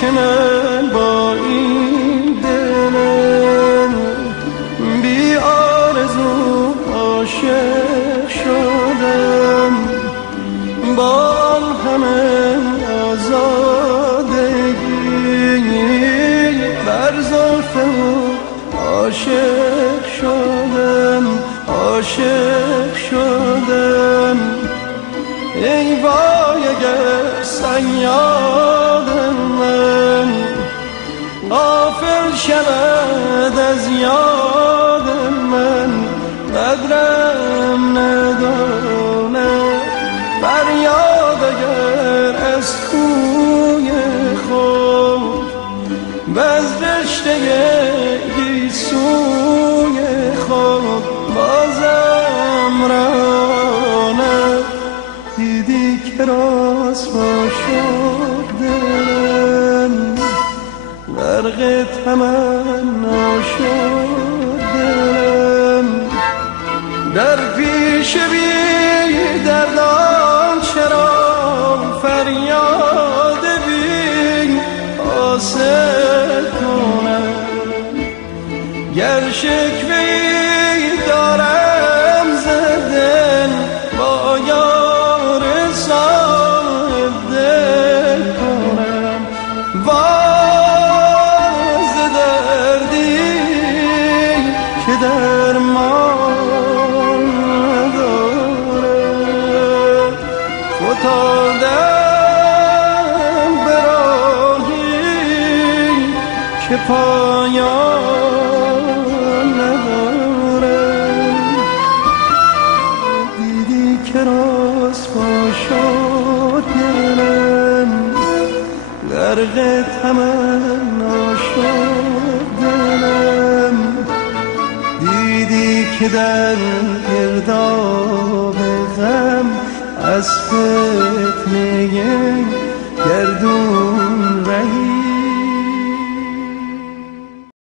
که من با این دل بی آرزو عاشق شدم، با آن همه آزادگی بر زلف او عاشق شدم، عاشق شدم. ای وای اگر صیاد من غافل شود از یاد من، قدرم نداند فریاد اگر از کوی خود وز رشته گیسوی خود بازم راند. دیدی که رسوا شد دلم، غرق تمنا شد دلم، در پیش بی دردان چرا فریاد بی حاصل کنم. گر شکوه‌ای دارم ز دل با یار صاحب دل کنم، واز دردی که درمان ندارد، فتادم به راهی که پایان ندارد. دیدی که رسوا شد دلم، غرق تمنا شد دلم، دیدی که در گرداب غم از فتنه گردون رهی